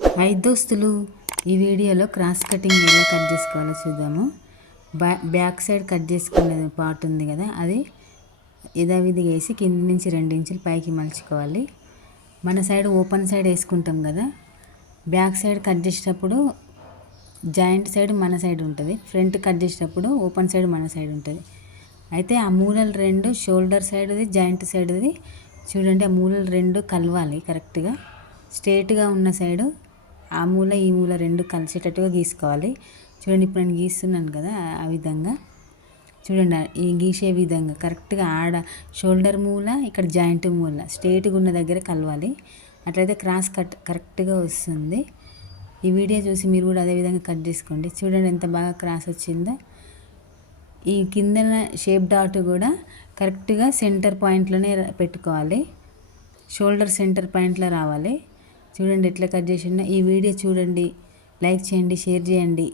I దోస్తులు ఈ వీడియోలో క్రాస్ కటింగ్ ఎలా కట్ చేసుకోవాలో చూద్దాము. బ్యా బ్యాక్ సైడ్ కట్ చేసుకునే పార్ట్ ఉంది కదా అది యథావిధిగా వేసి కింద నుంచి రెండు ఇంచులు పైకి మలుచుకోవాలి. మన సైడ్ ఓపెన్ సైడ్ వేసుకుంటాం కదా బ్యాక్ సైడ్ కట్ చేసేటప్పుడు జాయింట్ సైడ్ మన సైడ్ ఉంటుంది ఫ్రంట్ కట్ చేసేటప్పుడు ఓపెన్ సైడ్ మన సైడ్ ఉంటుంది. అయితే ఆ మూలలు రెండు షోల్డర్ సైడ్ది జాయింట్ సైడ్ది చూడండి ఆ మూలలు రెండు కలవాలి కరెక్ట్గా. స్ట్రేట్గా ఉన్న సైడు ఆ మూల ఈ మూల రెండు కలిసేటట్టుగా గీసుకోవాలి. చూడండి ఇప్పుడు నేను గీస్తున్నాను కదా ఆ విధంగా. చూడండి ఈ గీసే విధంగా. కరెక్ట్గా ఆడ షోల్డర్ మూల ఇక్కడ జాయింట్ మూల స్ట్రేట్గా ఉన్న దగ్గర కలవాలి. అట్లయితే క్రాస్ కట్ కరెక్ట్గా వస్తుంది. ఈ వీడియో చూసి మీరు కూడా అదే విధంగా కట్ చేసుకోండి. చూడండి ఎంత బాగా క్రాస్ వచ్చిందో. ఈ కింద షేప్ డాట్ కూడా కరెక్ట్గా సెంటర్ పాయింట్లోనే పెట్టుకోవాలి. షోల్డర్ సెంటర్ పాయింట్లో రావాలి. చూడండి ఎట్లా కట్ చేసినా ఈ వీడియో చూడండి. లైక్ చేయండి షేర్ చేయండి.